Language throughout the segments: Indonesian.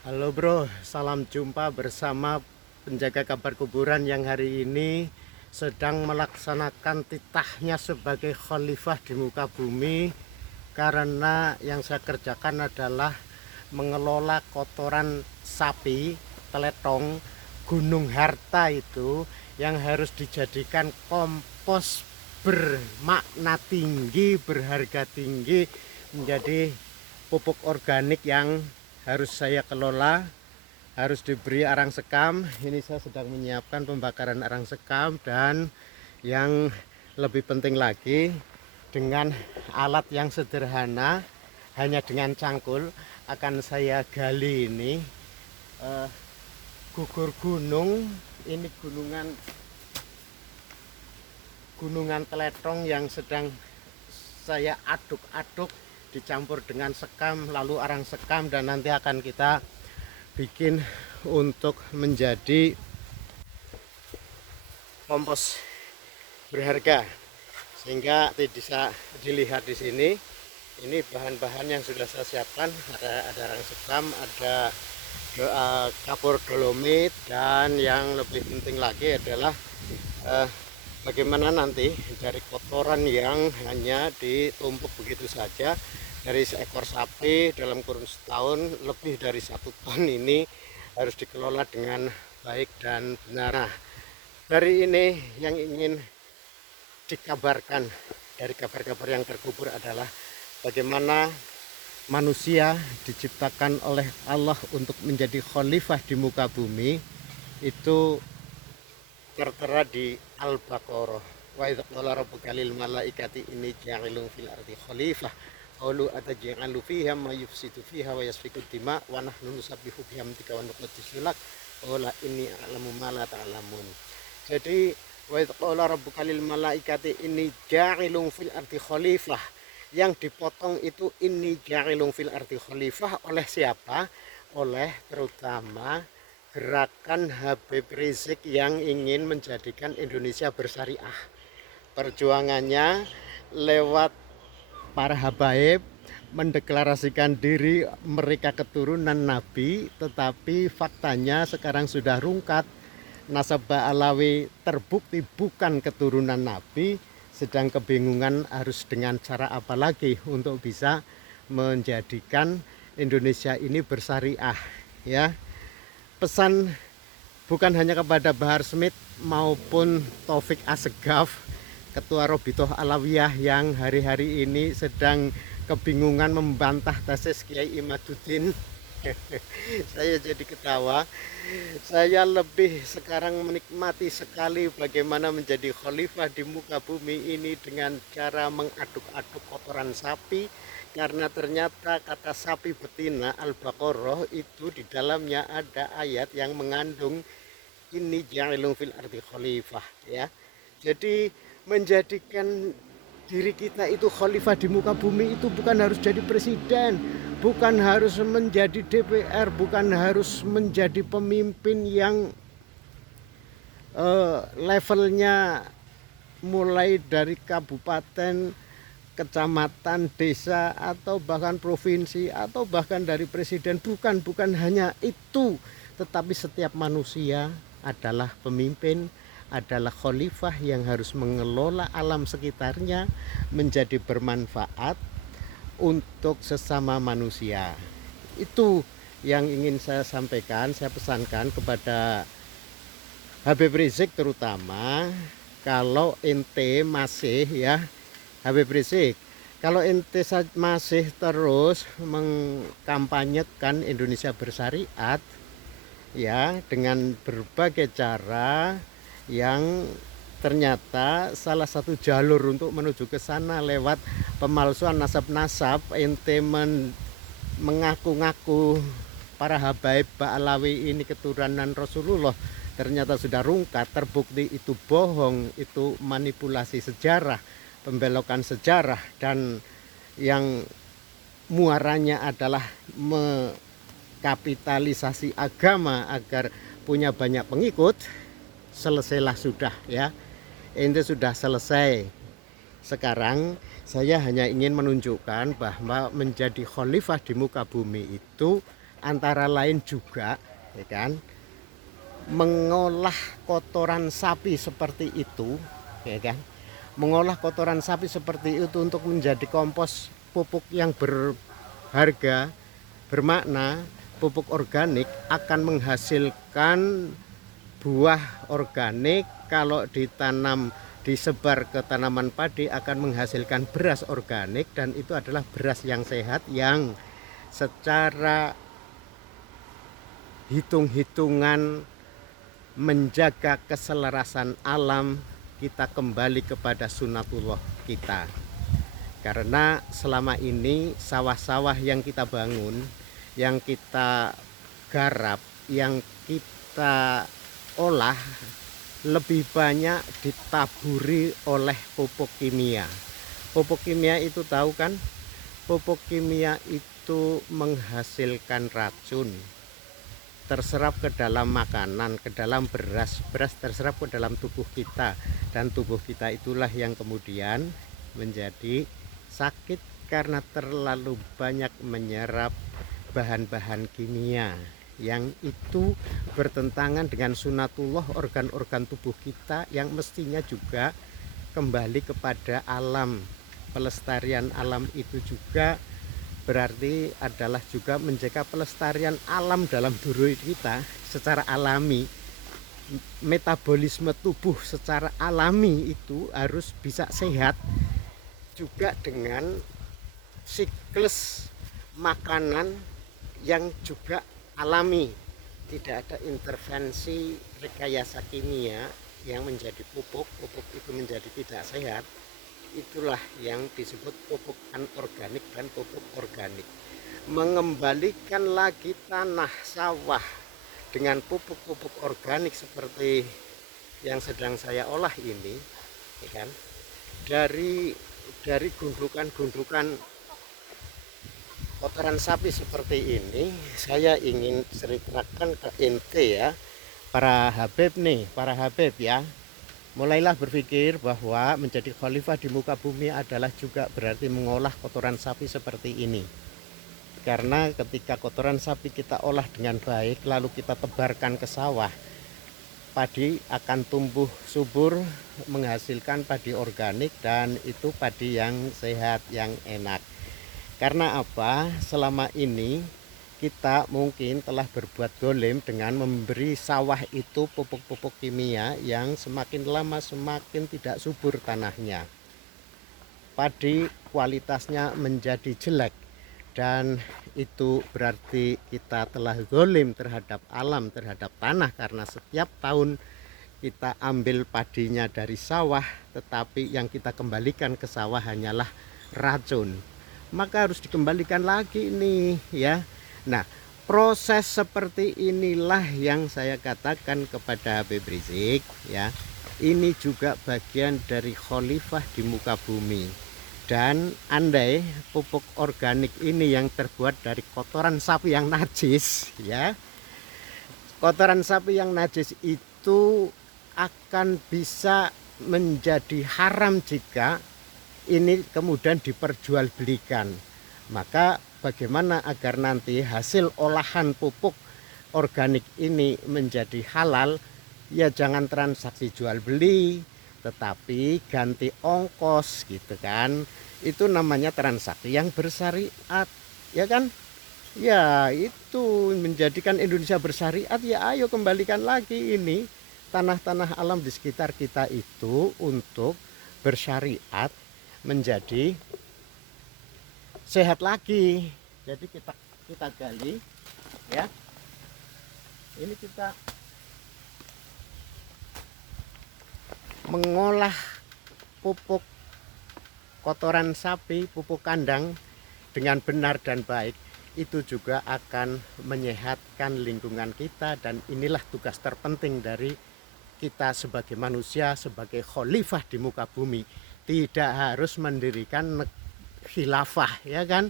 Halo bro, salam jumpa bersama penjaga kabar kuburan yang hari ini sedang melaksanakan titahnya sebagai khalifah di muka bumi. Karena yang saya kerjakan adalah mengelola kotoran sapi, teletong, gunung harta itu yang harus dijadikan kompos bermakna tinggi, berharga tinggi, menjadi pupuk organik yang harus saya kelola, harus diberi arang sekam. Ini saya sedang menyiapkan pembakaran arang sekam, dan yang lebih penting lagi, dengan alat yang sederhana, hanya dengan cangkul akan saya gali ini gugur gunung. Ini gunungan teletong yang sedang saya aduk-aduk dicampur dengan sekam, lalu arang sekam, dan nanti akan kita bikin untuk menjadi kompos berharga. Sehingga bisa dilihat di sini, ini bahan-bahan yang sudah saya siapkan. Ada arang sekam, ada kapur dolomit, dan yang lebih penting lagi adalah bagaimana nanti dari kotoran yang hanya ditumpuk begitu saja dari seekor sapi dalam kurun setahun, lebih dari 1 ton ini harus dikelola dengan baik dan benar. Nah, dari ini yang ingin dikabarkan dari kabar-kabar yang terkubur adalah bagaimana manusia diciptakan oleh Allah untuk menjadi khalifah di muka bumi. Itu tertera di Al-Baqarah. Wa idza qala rabbuka lil malaikati inni ja'ilun fil ardi khalifah qalu ataj'alu fiha ma yufsidu fiha wa yasfiku dima wa nahnu nusabbihu bihamdika wa nuqaddisu lak qala inni a'lamu ma la ta'lamun. Jadi wa idza qala rabbuka lil malaikati inni ja'ilun fil ardi khalifah, yang dipotong itu inni ja'ilun fil ardi khalifah oleh siapa? Oleh terutama gerakan Habib Rizik yang ingin menjadikan Indonesia bersyariah. Perjuangannya lewat para habaib mendeklarasikan diri mereka keturunan Nabi, tetapi faktanya sekarang sudah rungkat. Nasab Alawi terbukti bukan keturunan Nabi, sedang kebingungan harus dengan cara apa lagi untuk bisa menjadikan Indonesia ini bersyariah, ya. Pesan bukan hanya kepada Bahar Smith maupun Taufik Assegaf, Ketua Robitoh Alawiyah, yang hari-hari ini sedang kebingungan membantah tesis Kiai Imaduddin. Saya jadi ketawa. Saya lebih sekarang menikmati sekali bagaimana menjadi khalifah di muka bumi ini dengan cara mengaduk-aduk kotoran sapi, karena ternyata kata sapi betina Al-Baqarah itu di dalamnya ada ayat yang mengandung ini ja'ilun fil ardi khalifah, ya. Jadi menjadikan diri kita itu khalifah di muka bumi itu bukan harus jadi presiden, bukan harus menjadi DPR, bukan harus menjadi pemimpin yang levelnya mulai dari kabupaten, kecamatan, desa, atau bahkan provinsi, atau bahkan dari presiden. Bukan hanya itu, tetapi setiap manusia adalah pemimpin, adalah khalifah yang harus mengelola alam sekitarnya menjadi bermanfaat untuk sesama manusia. Itu yang ingin saya sampaikan, saya pesankan kepada Habib Rizik terutama. Kalau ente masih, ya Habib Rizik, kalau ente masih terus mengkampanyekan Indonesia bersyariat, ya, dengan berbagai cara yang ternyata salah satu jalur untuk menuju ke sana lewat pemalsuan nasab-nasab, ente mengaku-ngaku para habaib Ba'alawi ini keturunan Rasulullah, ternyata sudah rungkat, terbukti itu bohong, itu manipulasi sejarah, pembelokan sejarah, dan yang muaranya adalah mengkapitalisasi agama agar punya banyak pengikut. Selesailah sudah, ya, ente sudah selesai. Sekarang saya hanya ingin menunjukkan bahwa menjadi khalifah di muka bumi itu antara lain juga, ya kan, mengolah kotoran sapi seperti itu, ya kan, mengolah kotoran sapi seperti itu untuk menjadi kompos pupuk yang berharga, bermakna. Pupuk organik akan menghasilkan buah organik. Kalau ditanam, disebar ke tanaman padi, akan menghasilkan beras organik, dan itu adalah beras yang sehat, yang secara hitung-hitungan menjaga keselarasan alam, kita kembali kepada sunatullah kita. Karena selama ini sawah-sawah yang kita bangun, yang kita garap, yang kita olah, lebih banyak ditaburi oleh pupuk kimia. Pupuk kimia itu tahu kan? Pupuk kimia itu menghasilkan racun, terserap ke dalam makanan, ke dalam beras terserap ke dalam tubuh kita, dan tubuh kita itulah yang kemudian menjadi sakit karena terlalu banyak menyerap bahan-bahan kimia yang itu bertentangan dengan sunatullah organ-organ tubuh kita yang mestinya juga kembali kepada alam. Pelestarian alam itu juga berarti adalah juga menjaga pelestarian alam dalam diri kita secara alami. Metabolisme tubuh secara alami itu harus bisa sehat, juga dengan siklus makanan yang juga alami, tidak ada intervensi rekayasa kimia yang menjadi pupuk itu menjadi tidak sehat. Itulah yang disebut pupuk anorganik dan pupuk organik. Mengembalikan lagi tanah sawah dengan pupuk-pupuk organik seperti yang sedang saya olah ini, ya kan, dari gundukan-gundukan kotoran sapi seperti ini, saya ingin ceritakan ke ente ya, para Habib nih, para Habib ya. Mulailah berpikir bahwa menjadi khalifah di muka bumi adalah juga berarti mengolah kotoran sapi seperti ini. Karena ketika kotoran sapi kita olah dengan baik, lalu kita tebarkan ke sawah, padi akan tumbuh subur, menghasilkan padi organik, dan itu padi yang sehat, yang enak. Karena apa? Selama ini kita mungkin telah berbuat dolim dengan memberi sawah itu pupuk-pupuk kimia yang semakin lama semakin tidak subur tanahnya. Padi kualitasnya menjadi jelek, dan itu berarti kita telah dolim terhadap alam, terhadap tanah, karena setiap tahun kita ambil padinya dari sawah, tetapi yang kita kembalikan ke sawah hanyalah racun. Maka harus dikembalikan lagi nih ya. Nah, proses seperti inilah yang saya katakan kepada Habib Rizik ya. Ini juga bagian dari khalifah di muka bumi. Dan andai pupuk organik ini yang terbuat dari kotoran sapi yang najis ya, kotoran sapi yang najis itu akan bisa menjadi haram jika ini kemudian diperjualbelikan. Maka bagaimana agar nanti hasil olahan pupuk organik ini menjadi halal? Ya jangan transaksi jual beli, tetapi ganti ongkos gitu kan. Itu namanya transaksi yang bersyariat, ya kan? Ya itu menjadikan Indonesia bersyariat. Ya ayo kembalikan lagi ini tanah-tanah alam di sekitar kita itu untuk bersyariat, menjadi sehat lagi. Jadi kita gali ya. Ini kita mengolah pupuk kotoran sapi, pupuk kandang dengan benar dan baik, itu juga akan menyehatkan lingkungan kita. Dan inilah tugas terpenting dari kita sebagai manusia, sebagai khalifah di muka bumi. Tidak harus mendirikan khilafah ya kan,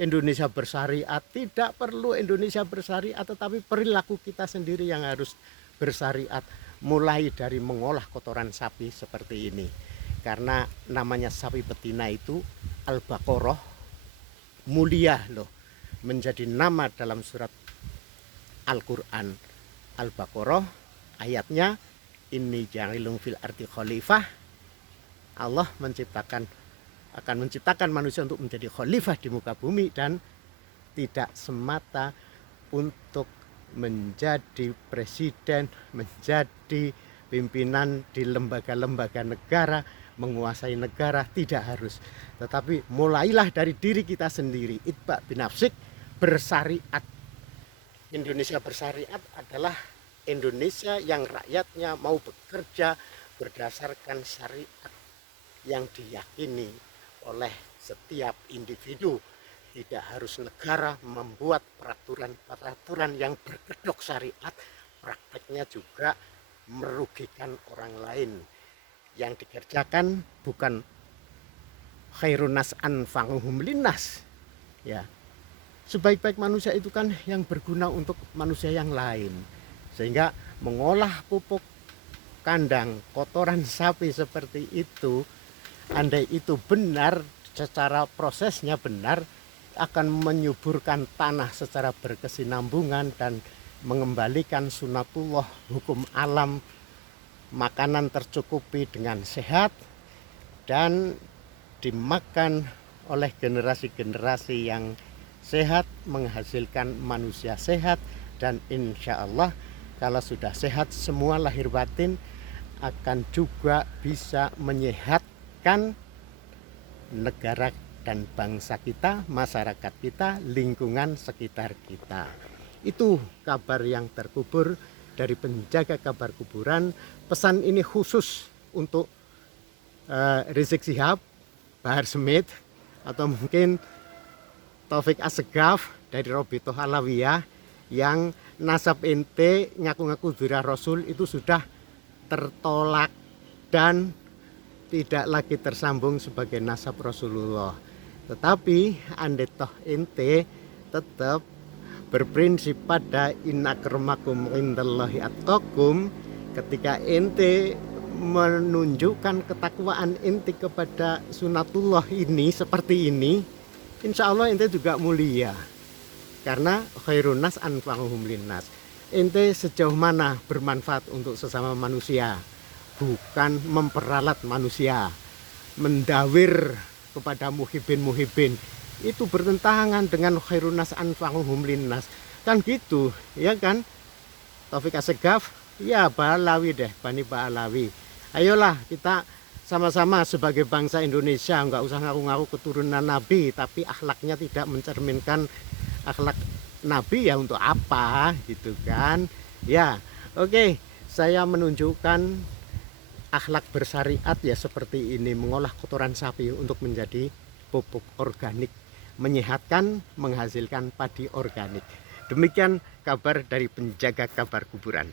Indonesia bersyariat, tidak perlu Indonesia bersyariat, tetapi perilaku kita sendiri yang harus bersyariat, mulai dari mengolah kotoran sapi seperti ini. Karena namanya sapi betina itu Al-Baqarah mulia loh, menjadi nama dalam surat Al-Quran Al-Baqarah ayatnya, inni ja'ilun fil ardi khalifah. Allah akan menciptakan manusia untuk menjadi khalifah di muka bumi, dan tidak semata untuk menjadi presiden, menjadi pimpinan di lembaga-lembaga negara, menguasai negara, tidak harus. Tetapi mulailah dari diri kita sendiri. Itba binafsik, bersyariat. Indonesia bersyariat adalah Indonesia yang rakyatnya mau bekerja berdasarkan syariat yang diyakini oleh setiap individu. Tidak harus negara membuat peraturan-peraturan yang berkedok syariat, prakteknya juga merugikan orang lain. Yang dikerjakan bukan khairun nas anfa'uhum linnas, ya. Sebaik-baik manusia itu kan yang berguna untuk manusia yang lain. Sehingga mengolah pupuk kandang, kotoran sapi seperti itu, andai itu benar, secara prosesnya benar, akan menyuburkan tanah secara berkesinambungan dan mengembalikan sunatullah, hukum alam, makanan tercukupi dengan sehat dan dimakan oleh generasi-generasi yang sehat, menghasilkan manusia sehat. Dan insya Allah kalau sudah sehat semua lahir batin, akan juga bisa menyehatkan negara dan bangsa kita, masyarakat kita, lingkungan sekitar kita. Itu kabar yang terkubur dari penjaga kabar kuburan. Pesan ini khusus untuk Rizik Syihab, Bahar Smith, atau mungkin Taufik Assegaf dari Robitoh Alawiyah, yang nasab ente ngaku-ngaku dzurriyyah Rasul itu sudah tertolak dan tidak lagi tersambung sebagai nasab Rasulullah. Tetapi andai toh ente tetap berprinsip pada inna akramakum indallahi atqakum, ketika ente menunjukkan ketakwaan ente kepada sunatullah ini seperti ini, insya Allah ente juga mulia. Karena khairun nas anfa'uhum linnas. Ente sejauh mana bermanfaat untuk sesama manusia, bukan memperalat manusia, mendawir kepada muhibin-muhibin. Itu bertentangan dengan khairun nas anfa'uhum linnas. Kan gitu, ya kan? Taufik Assegaf, ya Ba'alawi deh, Bani Ba'alawi. Ayolah kita sama-sama sebagai bangsa Indonesia, nggak usah ngaku-ngaku keturunan Nabi, tapi akhlaknya tidak mencerminkan akhlak Nabi, ya untuk apa gitu kan. Ya oke, saya menunjukkan akhlak bersyariat ya seperti ini, mengolah kotoran sapi untuk menjadi pupuk organik, menyehatkan, menghasilkan padi organik. Demikian kabar dari penjaga kabar kuburan.